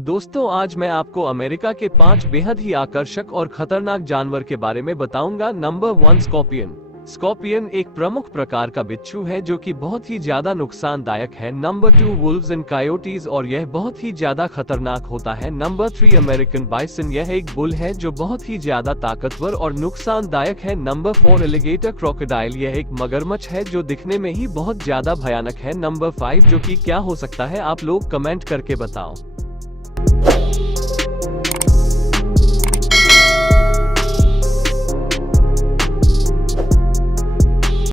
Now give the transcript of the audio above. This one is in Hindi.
दोस्तों, आज मैं आपको अमेरिका के 5 बेहद ही आकर्षक और खतरनाक जानवर के बारे में बताऊंगा। Number 1, scorpion. स्कॉर्पियन एक प्रमुख प्रकार का बिच्छू है जो कि बहुत ही ज्यादा नुकसानदायक है। नंबर 2, वुल्व्स एंड कायोटीज, और यह बहुत ही ज्यादा खतरनाक होता है। Number 3, American bison. यह एक बुल है जो बहुत ही ज्यादा ताकतवर और नुकसानदायक है। Number 4, alligator crocodile. यह एक मगरमच्छ है जो दिखने में ही बहुत ज्यादा भयानक है। नंबर 5, जो कि क्या हो सकता है, आप लोग कमेंट करके बताओ।